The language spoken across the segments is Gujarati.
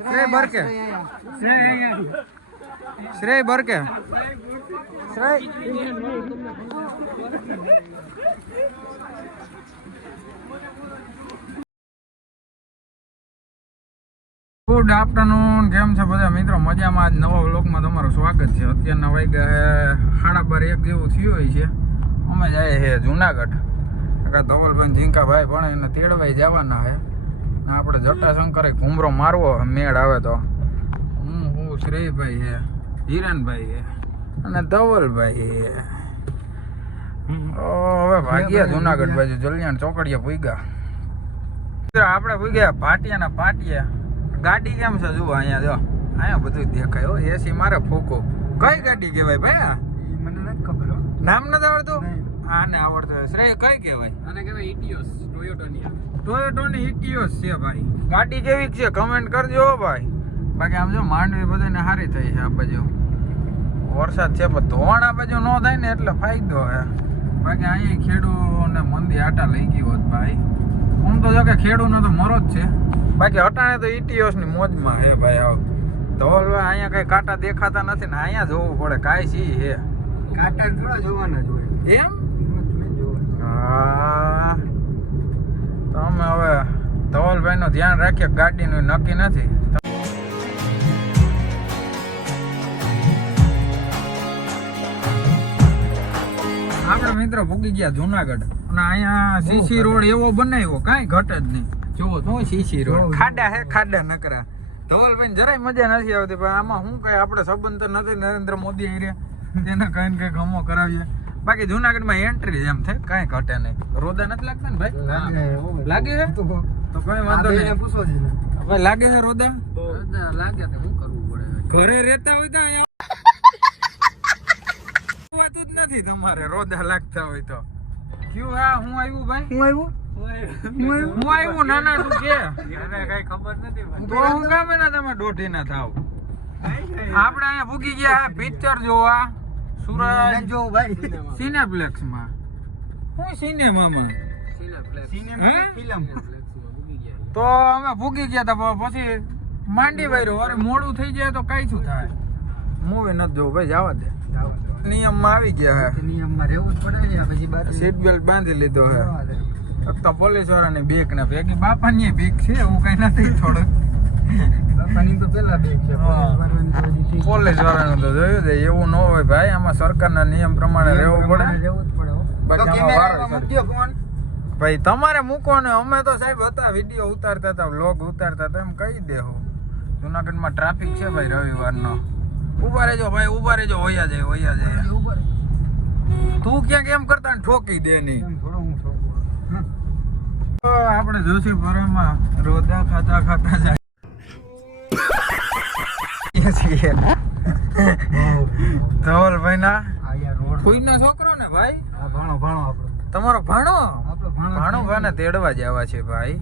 શ્રેય બરકે. શ્રેય બરકે. Good afternoon. કેમ છે બધા? મિત્રો, મજામાં આજ નવા વ્લોગમાં તમારું સ્વાગત છે. અત્યારના વાગ્યા સાડા બાર એક જેવું થયું હોય છે. અમે જાય છે જુનાગઢ. ધવલભાઈ ઝીંકાભાઈ પણ એને તેડવાઈ જવાના ને આપણે જટાશંકરે ઘૂમરો મારવો મેળ આવે તો. હું હું શ્રેયભાઈ છે હિરણભાઈ છે અને ધવલભાઈ છે ઓ, હવે ભાગ્યા જુનાગઢ બાજુ જલિયાણ ચોકડીયા ભૂગ્યા. આપણે આપણે ભાટિયા ના પાટિયા. ગાડી કેમ છે જુઓ અહીંયા જો. અહીંયા બધું દેખાય હો. એસી મારે ફૂકો. કઈ ગાડી કહેવાય ભાઈ આ? મને નથી ખબર નામ નથી આવડતું. આને આવડતું શ્રેય કઈ કહેવાય? આને કહેવાય ઇટિયોસ ટોયોટોની ટોયોટોની ઇટિયોસ છે ભાઈ. ગાડી કેવી છે. કમેન્ટ કરજો હો ભાઈ. બાકી આમ જો માંડવી બધાને સારી થઈ છે આ બાજુ. વરસાદ છે પણ ધોવાણ આ બાજુ ન થાય ને એટલે ફાયદો હે. બાકી અહીંયા ખેડૂને મંદી આટા લઈ ગઈ હોત ભાઈ. હું તો જો કે ખેડૂનો તો મરો જ છે. બાકી અટાણે તો ઇટિયોસની મોજમાં હે ભાઈ આવો. ધોલવા અહીંયા કઈ કાંટા દેખાતા નથી ને અહીંયા જોવું પડે. કાંઈ સી હે? કાંટા થોડા જોવાના જ હોય. એમ? એમાં હા. તો અમે હવે ધવલભાઈ નું ધ્યાન રાખીએ ગાડીનું નક્કી નથી. આપણે મિત્રો ભૂગી ગયા જુનાગઢ. અને અહીંયા સીસી રોડ એવો બનાવ્યો કાંઈ ઘટ જ નહીં. જુઓ શું સીસી રોડ? ખાડા હે ખાડા નકરા. ધવલભાઈ જરાય મજા નથી આવતી પણ આમાં શું કઈ આપણે સંબંધ તો નથી નરેન્દ્ર મોદી હારે. એને કઈ ને કઈ ગમો કરાવીએ. બાકી જુનાગઢમાં એન્ટ્રી જેમ થાય કઈ ઘટે નહીં. રોદા નથી લાગતા ને ભાઈ? લાગે છે? તો તો કઈ વાંધો નહીં. પૂછો ભાઈ લાગે છે રોદા? લાગે તો શું કરવું પડે? ઘરે રહેતા હોય તો અહીંયા વાતું જ નથી તમારે રોદા લાગતા હોય તો. ક્યું હા હું આવ્યું ભાઈ? હું આવ્યું? હું આવ્યું? નાના તું કે? કઈ ખબર નથી તો હું કામે ના તમે દોઢી ના થાવ આપણે અહીંયા ભૂકી ગયા પિક્ચર જોવા. સુરત. જો ભાઈ. સિનેપ્લેક્સમાં હું સિનેમામાં? સિનેમા હે? ફિલ્મ તો અમે ભૂગી ગયા તા પછી માંડી ભાઈ અરે મોડું થઈ જાય તો કઈ શું થાય? મૂવી નથી જોવું ભાઈ જવા દે. નિયમમાં આવી ગયા હે. નિયમમાં રહેવું જ પડે ને પછી બાર સીટ બેલ્ટ બાંધી લીધો હે. તો પોલીસ વાળાની બીક ને ભેગી. બાપાની બીક છે હું કઈ નથી થોડુંક. તો પેલા છે. પોલીસ વાળાનું તો જોયું છે એવું ન હોય ભાઈ આમાં સરકારના નિયમ પ્રમાણે રહેવું પડે. રહેવું જ ભાઈ તમારે મૂકો ને અમે તો સાહેબ હતા વીડિયો ઉતારતા હતા વ્લોગ ઉતારતા હતા એમ કહી દેહો જુનાગઢમાં ટ્રાફિક છે ભાઈ રવિવારનો. ઊભા રહેજો ભાઈ ઊભા રહેજો હોયા જાય હોયા જાય. ઉપર તું ક્યાંક એમ કરતા ને ઠોકી દે નહીં આપણે જોશી ભરામાં રોદા ખાતા ખાતા જાય. છીએ ધવલભાઈ ના કોઈનો છોકરો ને ભાઈ? ભાણો ભાણો આપણો. તમારો ભાણો? ભાણો ભાને તેડવા જવા છે ભાઈ.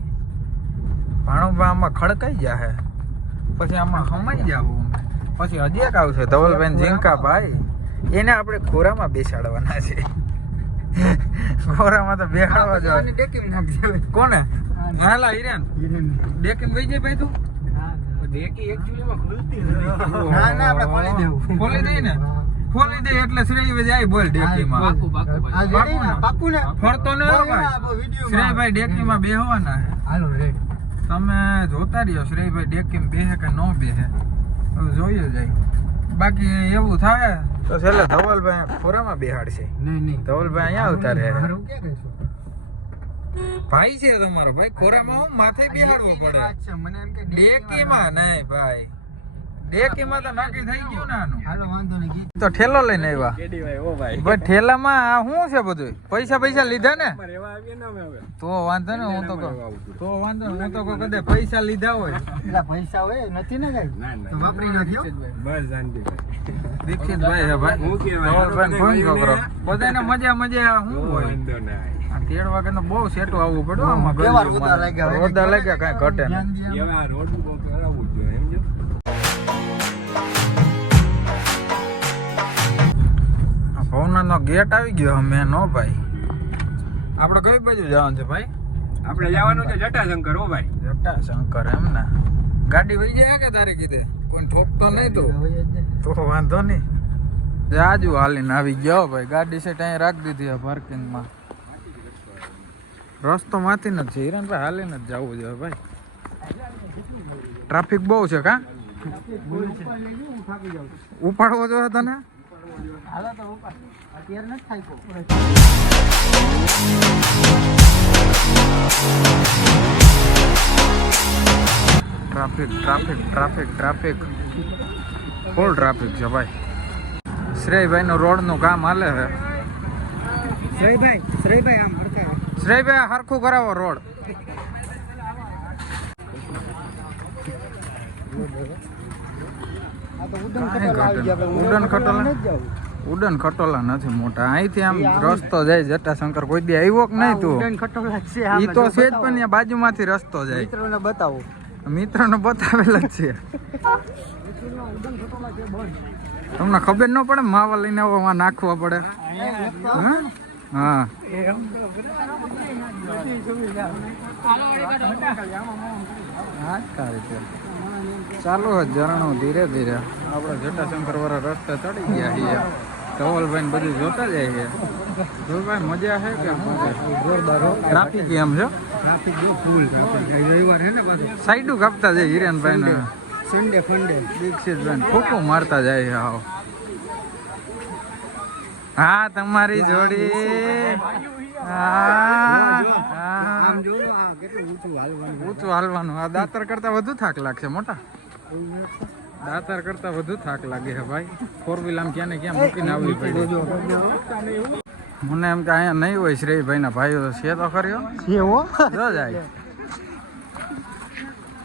ભાણો ભા આમાં ખડકાઈ જાહે. પછી આમાં હમાઈ જાવું પછી હજી એક આવશે ધવલભાઈ ઝીંકા ભાઈ. એને આપણે ખોરામાં બેસાડવાના છે. ખોરામાં તો બેસાડવા જવા આની ડેકીમાં કોને? હાલા હિરેન. ડેકીને વહી જાય ભાઈ તું? ના ના આપણે ખોલી દેવું. ખોલી દઈ ને? ખોલી દે એટલે શ્રેય જાય બોલ ડેકીમાં. આ રેડી ને? ને? ફરતો ન હોય ભાઈ. આ વિડીયોમાં. શ્રેયભાઈ ડેકીમાં બેહવાના હાલો તમે જોતા રહ્યો શ્રેયભાઈ ડેકીમાં બેહે કે ન બેહે? હવે જોઈએ જાય. બાકી એવું થાય તો છેલ્લે ધવલભાઈ ખોરામાં બેહાડશે. નહીં નહીં. ધવલભાઈ અહીંયા ઉતારે રહે. ક્યાં કહેશો? ભાઈ છે તમારો ભાઈ? ખોરામાં હું માથે બેહાડવું પડે. મને એમ કે ડેકીમાં નહીં ભાઈ. ડેકીમાં તો નક્કી થઈ ગયું નાનું હાલો વાંધો નહીં તો ઠેલો લઈને આવ્યા. ભાઈ ઠેલામાં આ શું છે બધું? પૈસા પૈસા લીધા ને? તો વાંધો ને હું તો કહું. તો વાંધો હું તો કહું પૈસા લીધા હોય. પૈસા હોય નથી ને કઈ? તો વાપરી નાખ્યો? દીક્ષિત ભાઈ. ભાઈ. હું કહેવાય? ધવલભાઈ ફોન છોકરો બધાને મજા મજા શું હોય. આ તેર વાગે તો બહુ સેટો આવવું પડે આમાં ગલીઓમાં. લાગ્યા કઈ લાગ્યા કાંઈ ઘટે નહીં. ધ્યાન દે આમ. આ ભવનાથનો ગેટ આવી ગયો અમે નો ભાઈ? આપણે કઈ બાજુ જવાનું છે ભાઈ? આપણે જવાનું છે જટાશંકર હો ભાઈ. જટાશંકર એમ ને? ગાડી વહી જાય કે તારે કીધે? કોઈ ઠોકતો નહીં તો? હવે ને. તો વાંધો નહીં. જાજુ હાલીને આવી ગયો ભાઈ. ગાડી છે ત્યાં રાખી દીધી પાર્કિંગમાં રસ્તો માંથી જ છે હિરણભાઈ હાલીને જ જવું જોઈએ ભાઈ. ટ્રાફિક બહુ છે કા. ઉપાડવો જોઈએ તને? હાલો. Traffic traffic traffic traffic. Full traffic છે ભાઈ. શ્રેયભાઈ નું રોડનું કામ હાલે છે. શ્રેયભાઈ શ્રેયભાઈ, આમ શ્રેયભાઈ હરખું કરાવો રોડ. ઉડન ખટોલા. ઉડન ખટોલા? નથી મોટા. અહીંથી આમ રસ્તો જાય જટાશંકર કોઈ દી આવ્યો કે નહીં તું? ઉડન ખટોલા છે. ઈ તો છે જ પણ ત્યાં બાજુમાંથી રસ્તો જાય. મિત્રોને બતાવો. મિત્રને બતાવેલ જ છે. તમને ખબર ન પડે માવા લઈને નાખવા પડે. હા? હા. ચાલુ જ ઝરણું ધીરે ધીરે. આપણે જટાશંકર વાળા રસ્તે ચડી ગયા છીએ. ધવલભાઈ ને બધું જોતા જાય છે. ધવલભાઈ મજા છે કે જોરદાર. ટ્રાફિક એમ છે? ટ્રાફિક બહુ ફૂલ રવિવાર છે ને પાછું? સાઈડું કાપતા જાય હિરેનભાઈ ને સન્ડે ફંડે દીક્ષિતભાઈ ખોખો મારતા જાય છે હાવ હા તમારી જોડી. ઊંચું હાલવાનું આ દાતર કરતા વધુ થાક લાગશે મોટા. દાતર કરતા વધુ થાક લાગે છે ભાઈ. ફોર વ્હીલ આમ ક્યાં ને ક્યાં મૂકીને આવવી પડી. મને એમ કે અહીંયા નહીં હોય શ્રેયભાઈ ના ભાઈઓ છે તો ખર્યો છે જો જાય.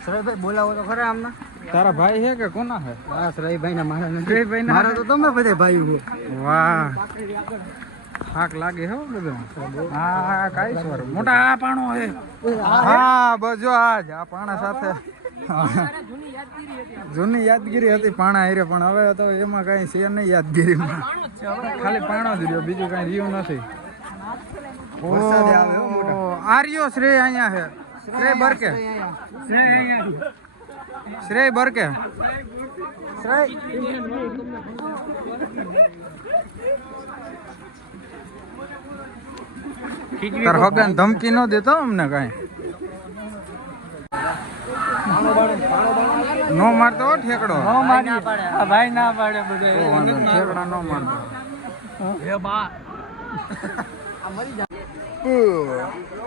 શ્રેયભાઈ બોલાવો તો ખરા આમના. તારા ભાઈ છે કે કોના હે હા શ્રેયભાઈ ના મારા શ્રેયભાઈ ના મારા તો તમે બધે ભાઈ હો. વાહ. થાક લાગે હો બધું. હા કાઈ સર મોટા આ પાણો હે હા બસ જો આજ આ પાણા સાથે. જૂની યાદગીરી હતી પાણા હારે પણ હવે તો એમાં કઈ છે નહીં યાદગીરીમાં. ખાલી પાણો જ રહ્યો બીજું કઈ રહ્યું નથી. આર્યો શ્રેય અહીંયા છે. ઓહ, આર્યો શ્રેય અહીંયા શ્રેય બરકે. શ્રેય. તાર હગાન ધમકી ન દેતો અમને કઈ. નો મારતો ઠેકડો. ભાઈ ના પાડે બધે. તો વાંધો નહીં, ઠેકડા નો મારતો.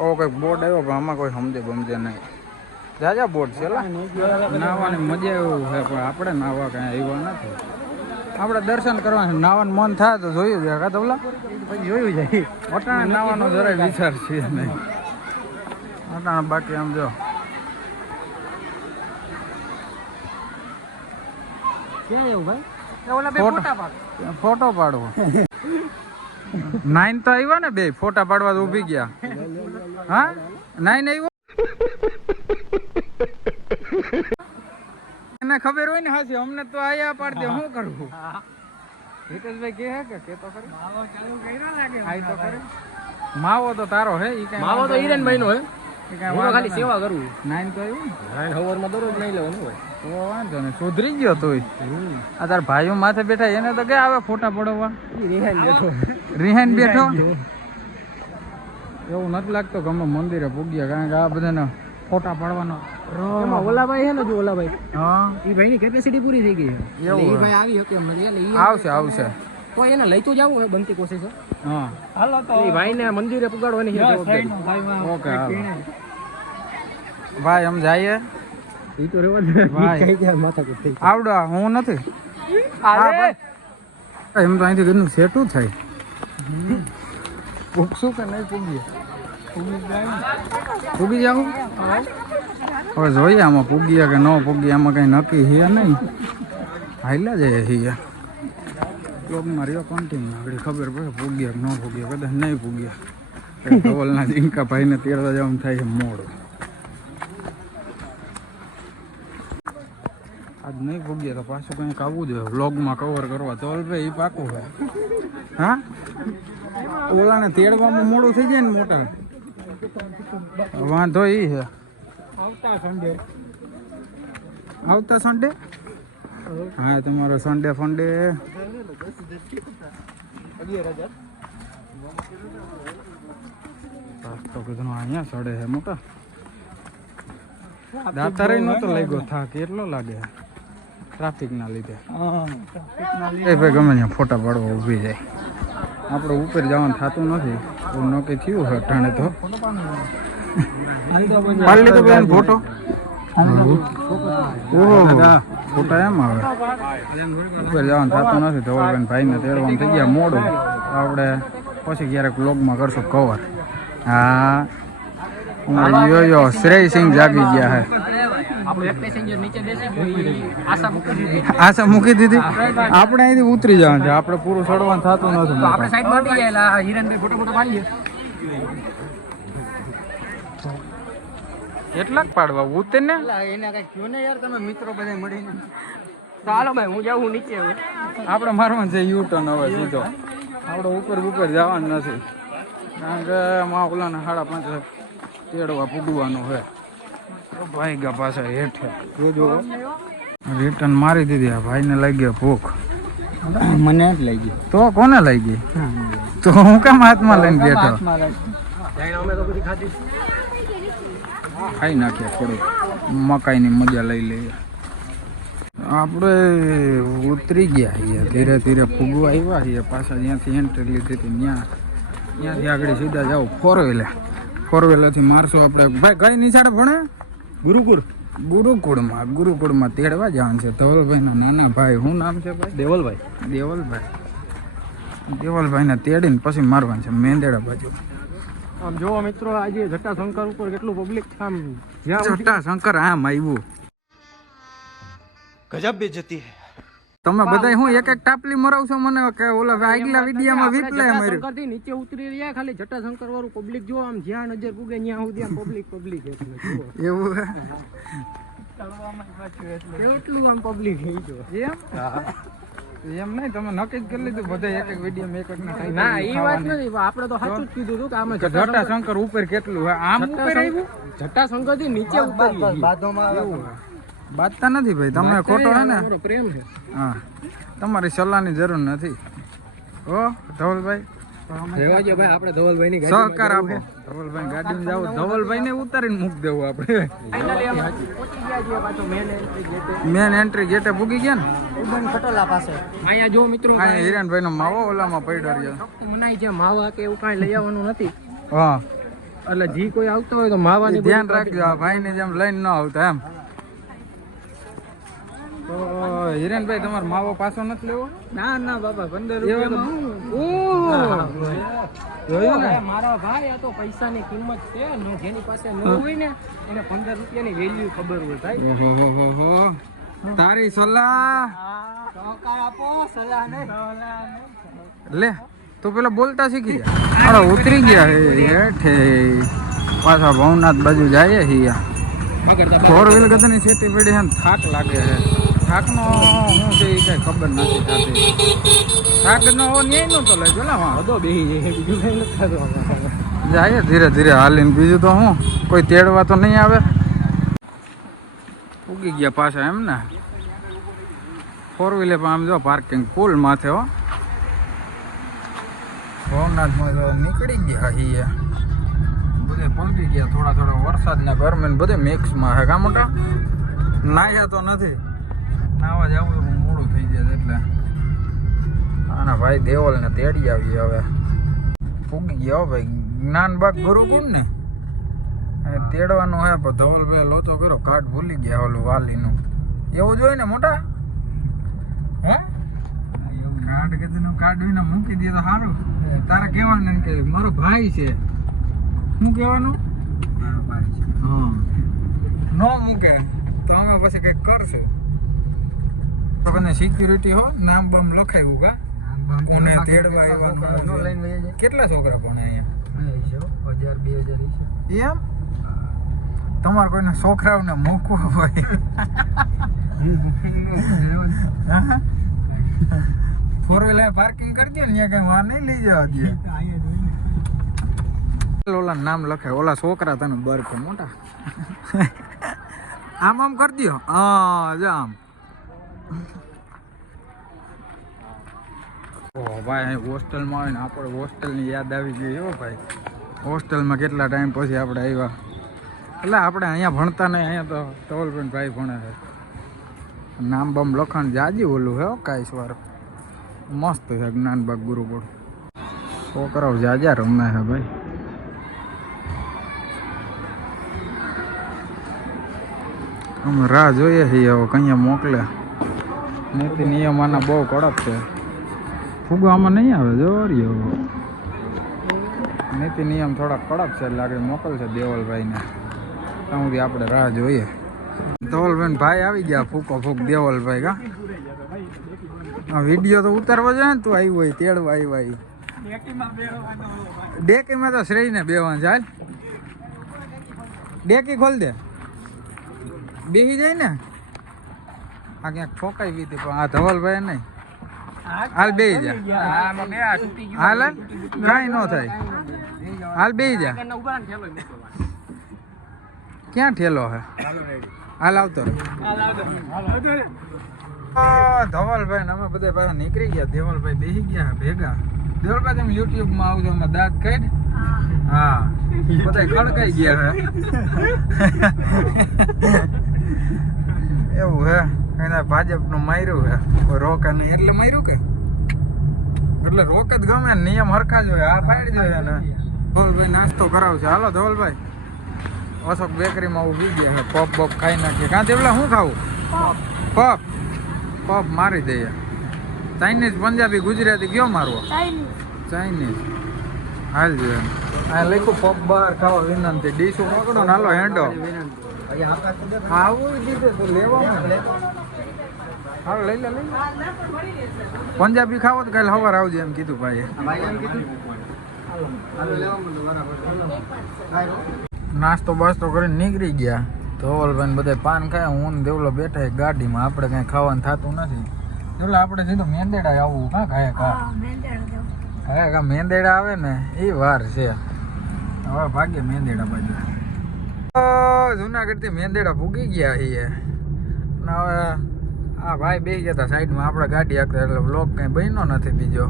ઓ કંઈક બોર્ડ આવ્યો પણ આમાં કોઈ સમજે બમજે નહીં. જાજા બોટ છે નાવાની મજા એવું છે પણ આપણે નાહવા કઈ આવ્યા નથી. આપણે દર્શન કરવા નાવાનું મન થાય તો જોયું જાય કા તબલા જોયું જાય. અટાણે નાવાનો જરાય વિચાર છે નહીં. અટાણે બાકી આમ જો. ફોટો પાડવો. નાઈન તો આવ્યા ને બે ફોટા પાડવા તો ઊભી ગયા. હા? નાઈન આવ્યો? એને ખબર હોય ને હાસી અમને તો આયા પાડ દે શું કરવું હિતેશભાઈ કે હે કે કે તો ખરી? માવો ચાલુ કર્યો લાગે આઈ તો ખરી. માવો તો તારો હે ઈ કાંઈ માવો તો વાંધો હિરેનભાઈ નો હે. ઈ કાંઈ ખાલી સેવા કરું. નાઈન તો આવ્યું ને. દરરોજ નહીં લેવાનું હોય. તો વાંધો નહીં સુધરી ગયો તોય. આ તાર ભાઈઓ માથે બેઠા એને તો કે આવે ફોટા પડવા બેઠો રિહાન બેઠો? એવું નથી લાગતું કે અમે મંદિરે પૂગ્યા કારણ કે આ બધાને ફોટા પાડવાનો. એમાં ઓલાભાઈ હે ને જો ઓલાભાઈ. હા. એ ભાઈની કેપેસિટી પૂરી થઈ ગઈ છે. એ ભાઈ આવી શકે એમ નથી. એટલે આવશે આવશે. તો એને લઈ તો જવું હોય બનતી કોશિશ છે હા. હાલો તો. એ ભાઈને મંદિરે પુગાડવાની છે જવાબદારી. ઓકે ભાઈ આમ જઈએ? ઈ તો રેવા દે. ભાઈ. કઈ ગયા માથા કુટ થઈ આવડા હું નથી. અરે! એમ તો અહીંથી ઘરનું સેટું થાય. પૂગશું કે નહીં પૂગીએ? પૂગી જાવ હવે જોઈએ આમાં પૂગીએ કે ન પૂગીએ આમાં કઈ નક્કી હિયા નહીં. હાલ્યા જાય હિયા બ્લોગમાં રહ્યો કન્ટિન્યુ આગળ ખબર પડે પૂગ્યા કે ન પૂગ્યા કદાચ નહીં પૂગ્યા ધવલના જીંકા ભાઈને તેરવા જવાનું થાય છે મોડું. આજ નહીં પૂગ્યા તો પાછું કંઈક આવવું જોઈએ. વ્લોગમાં કવર કરવા. તો એ પાકું છે હા? ઓલાને તેડવામાં મોડું થઈ જાય ને મોટા વાંધો એ છે આવતા સન્ડે આવતા સન્ડે હા તમારો સન્ડે ફંડે તો કીધું અહીંયા સડે છે મોટા. દાતારે નતો લાગ્યો થાક એટલો લાગે ટ્રાફિક ના લીધે. એ ભાઈ ગમે ફોટા પાડવા ઊભી જાય. આપણે ઉપર જવાનું થતું નથી. એવું નક્કી થયું છે અટાણે તો. પાડી લીધો બેન ફોટો? ઓહો ફોટા એમ આવે. ઉપર જવાનું થતું નથી. ધવલબેન ભાઈને તેડવાનું થઈ ગયા મોડું. આપણે પછી ક્યારેક વ્લોગમાં કરશું કવર હા યો યો શ્રેય સિંહ જાગી ગયા હે. એક પેસેન્જર નીચે બેસી ગયું આશા મૂકી દીધી આશા મૂકી દીધી? આપણે અહીંથી ઉતરી જવાનું છે. આપણે પૂરું ચડવાનું થતું નથી આપણે સાઈડમાં હટી ગયા એટલે હિરણભાઈ ફોટો ફોટો પાડીએ કેટલાક પાડવા ઉતર ને? એને કઈ કયો ને યાર તમે મિત્રો બધા મળીને. તો હાલો ભાઈ હું જાઉં નીચે હવે આપણે મારવાનું છે યુ ટર્ન હવે સીધો. આપણે ઉપર ઉપર જવાનું નથી. કારણ કે માં ઓલાને સાડા પાંચ તેડવા પૂગવાનું છે. તો ભાઈ ગયા પાછા હેઠે. જોજો રિટર્ન મારી દીધી. આ ભાઈને લાગી ભૂખ. મને જ લઈ ગયું તો કોને લાગી તો હું કેમ હાથમાં લઈને બેઠો? ખાઈ નાખ્યા થોડુંક. મકાઈની મજા લઈ લઈએ. આપણે ઉતરી ગયા છીએ. ધીરે ધીરે ફૂગવા આવ્યા છીએ. પાછા જ્યાંથી એન્ટ્રી લીધી હતી. ત્યાં ત્યાંથી આગળ સીધા જાઓ. ફોર વ્હીલર ફોર વ્હીલરથી મારશું આપણે. ભાઈ કઈ નિશાળે ભણે? ગુરુકુળ? ગુરુકુળમાં ગુરુકુળમાં તેડવા જવાનું છે. ધવલભાઈના નાના ભાઈ શું નામ છે ભાઈ? દેવલભાઈ. દેવલભાઈ. દેવલભાઈને તેડીને પછી મારવાનું છે મેંદેડા બાજુ. આમ જોવો મિત્રો આજે જટાશંકર ઉપર કેટલું પબ્લિક આમ જટાશંકર આમ આવ્યું. ગજબ બેજતી હે. તમે બધા હું એક એક ટાપલી મરાવશો મને કે ઓલા આગલા વિડીયામાં વિપલાય માર્યું. શંકરથી નીચે ઉતરી રહ્યા ખાલી જટાશંકર વાળું પબ્લિક જો આમ જ્યાં નજર પૂગે ત્યાં સુધી આમ પબ્લિક પબ્લિક એટલે. એવું હે? કેટલું આમ પબ્લિક થઈ જો એમ? એમ નહીં તમે નક્કી જ કરી લીધું બધા એક એક વીડિયો એક એક ના ના એ વાત નથી આપડે આપણે તો સાચું જ કીધું હતું કે આમાં જટાશંકર ઉપર કેટલું આમ ઉપર આવ્યું? જટાશંકરથી નીચે ઉતરી એવું હે. બાજતા નથી ભાઈ તમે ખોટો હે ને? પ્રેમ છે. હા. તમારી સલાહની જરૂર નથી. ઓ ધવલભાઈ? સહકાર આપો. ધવલભાઈ ગાડીમાં જાવ ધવલભાઈ ને ઉતારીને મૂક દેવું આપણે. મેન એન્ટ્રી ગેટે પૂગી ગયા ને? ખટોલા પાસે. અહીંયા જો મિત્રો અહીંયા હિરેનભાઈ નો માવો ઓલામાં પડ્યો રહ્યો. મનાઈ છે માવા કે એવું કાંઈ લઈ આવવાનું નથી. હા. એટલે જી કોઈ આવતા હોય તો માવાની ધ્યાન રાખજો આ ભાઈ ને જેમ લઈને ન આવતા એમ. હિરેનભાઈ તમારો માવો પાછો નથી લેવો? ના ના બાબા પંદર મારા ભાઈ આ તો પૈસાની કિંમત છે જેની પાસે ન હોય ને એને પંદર રૂપિયાની વેલ્યુ ખબર હોય ભાઈ. તારી સલાહ. આપો સલાહ લે તો પેલા બોલતા શીખી જા. અરે ઉતરી ગયા હેઠે. પાછા ભવનાથ બાજુ જાય છીએ ફોર વ્હીલ ગધાની સીટી પડી છે ને થાક લાગે છે. થાકનો શું છે એ કઈ ખબર નથી થતી. થાક નો ન્યાય નો તો લેજો લા વાં. બધો બેહી જાય બીજું કઈ નથી થતું આમાં. જાય ધીરે ધીરે હાલીને બીજું તો હું કોઈ તેડવા તો નહીં આવે. ઉગી ગયા પાછા એમ ને. ફોર વ્હીલર પણ આમ જો પાર્કિંગ પુલ માથે હો. ભવનાથમાં તો નીકળી ગયા છીએ. બધે પલટી ગયા થોડા થોડા વરસાદના ગરમી ને બધે મિક્સમાં હે કા મોટા? નાહ્યા તો નથી. નાવા જવું તો મોડું થઈ જાય એટલે. આના ભાઈ દેવલ ને તેડી આવીએ હવે. ફૂગી ગયા ભાઈ. જ્ઞાનબાગ ગુરુકુળ ને? તેડવાનું હે પણ ધવલભાઈ લોચો કરો કાર્ડ ભૂલી ગયા ઓલું વાલીનું. એવું જોઈએ ને મોટા? હે? કાર્ડ કીધું કાર્ડ વિના મૂકી દે તો સારું. તારે કહેવાનું કે મારો ભાઈ છે. શું કહેવાનું? મારો ભાઈ છે. હા. નો મૂકે. તો અમે પછી કંઈક કરશું. તો કને સિક્યુરિટી હો નામ બામ લખાયું કા? કોને તેડવા લઈને કેટલા છોકરા પણ અહીંયા? હજાર બે હજાર એમ? તમારે કોઈને છોકરાઓને મૂકવા હોય? ફોર વ્હીલર પાર્કિંગ કરી દો ને ત્યાં કઈ વાર નહીં લઈ જવા દે. ઓલા નામ લખે ઓલા છોકરા તને બરફ મોટા. આમ આમ કરી દો હા જો આમ. ઓહ ભાઈ હોસ્ટેલમાં આવીને આપણે હોસ્ટેલની યાદ આવી ગઈ હો ભાઈ. હોસ્ટેલમાં કેટલા ટાઈમ પછી આપણે આવ્યા? એટલે આપણે અહીંયા ભણતા નહીં, અહીંયા તો ધવલભાઈ ભાઈ ભણે છે. નામ બમ લખાણ જાજી ઓલું હે કાંઈ સ્વાર મસ્ત છે, જ્ઞાનબાગ ગુરુકુળ. છોકરાઓ જાજા રમે છે ભાઈ. અમે રાહ જોઈએ છીએ, હવે કઅહીંયા મોકલે. નીતિ નિયમ આના બહુ કડક છે. ફૂગો આમાં નહીં આવે, જો નીતિ નિયમ થોડા કડક છે, એટલે આગળ મોકલશે દેવલભાઈને. ત્યાં સુધી આપણે રાહ જોઈએ. ધવલભાઈ ભાઈ આવી ગયા ફૂકો ફૂક દેવલભાઈ, કા? વીડિયો તો ઉતારવો જોઈએ ને, તું આવ્યું હોય, તેડવા આવ્યું ડેકીમાં તો શ્રેયને બેવાનું ચાલ. ડેકી ખોલ દે. બેસી જાય ને? આ ક્યાંક ઠોકાઈ ગઈ હતી પણ આ ધવલભાઈ નહીં. હાલ બે જા હાલ હાલ. કાંઈ ન થાય. હાલ બે જા. ક્યાં ઠેલો હે? હાલ આવતો ધવલભાઈ ને અમે બધા પાછા નીકળી ગયા. ધવલભાઈ બેસી ગયા ભેગા. ધવલભાઈ તમે યુટ્યુબમાં આવજો અમે દાંત કાઢ. હા. બધા ખડકાઈ ગયા હે. એવું હે. એના ભાજપનું માર્યું હે રોક નહીં એટલે માર્યું કે? એટલે રોક જ ગમે નિયમ હરખા જ હોય આ પાડી જોઈએ ને ધવલભાઈ નાસ્તો કરાવશે. હાલો ધવલભાઈ. અશોક બેકરીમાં ઊભી ગયા છે. પપ બપ ખાઈ નાખીએ. કાં દેવલા શું ખાવું? પપ પપ મારી દઈએ. ચાઇનીઝ પંજાબી ગુજરાતી કયો મારવો? ચાઇનીઝ. હાલ જોઈએ આ લખ્યું પપ બહાર ખાવા વિનંતી. ડીશો પકડો ને હાલો હેંડો. આવું લેવા હાલો લઈ લે લઈ પંજાબી ખાવો તો કાલે સવાર આવજે એમ કીધું ભાઈ નાસ્તો બાસ્તો કરીને નીકળી ગયા. ધોવલભાઈ બધા પાન ખાય હું દેવલો બેઠા ગાડીમાં. આપણે કઈ ખાવાનું થતું નથી. એટલે આપણે સીધું મેંદેડા આવવું કાં ખાય કા હા કા મેંદેડા આવે ને એ વાર છે. હવે ભાગ્ય મેંદેડા બાજુ. જુનાગઢથી મેંદેડા ભૂગી ગયા છીએ. ને હવે આ ભાઈ બે ગયા હતા સાઈડમાં આપણે ગાડી આગળ એટલે બ્લોક કંઈ બન્યો નથી બીજો.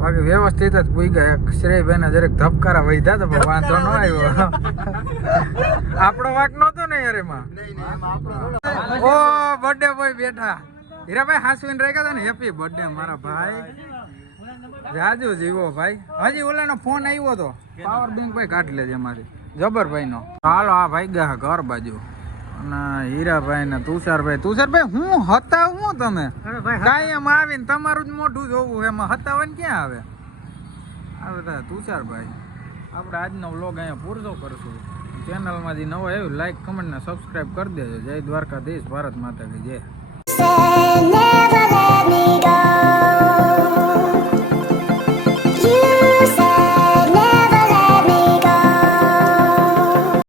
બાકી વ્યવસ્થિત જ પૂગ્યા એક શ્રેયભાઈને જરીક ધબકારા વહીધા તો પણ વાંધો ન આવ્યો. આપણો વાક નહોતો ને યાર એમાં. ઓ બર્થડે બોય બેઠા. હીરાભાઈ હાસવીને રહી ગયા ને હેપી બર્થડે મારા ભાઈ. રાજુ જીવો ભાઈ. હજી ઓલાનો ફોન આવ્યો તો. પાવર બેંક ભાઈ કાઢી લેજે મારી. જબરભાઈ નો હાલો આ ભાઈ ગયા ઘર બાજુ. અને હીરાભાઈ ને તુષારભાઈ. તુષારભાઈ હું હતા હું તમે? કાંઈ એમ આવીને તમારું જ મોઢું જોવું એમાં હતાવન ક્યાં આવે? આવે બધા તુષારભાઈ. આપણે આજનો વ્લોગ અહીંયા પૂરો કરશું. ચેનલમાં જે નવો આવ્યું લાઈક કમેન્ટ ને સબસ્ક્રાઈબ કરી દેજો. જય દ્વારકાધીશ ભારત માતા કી જય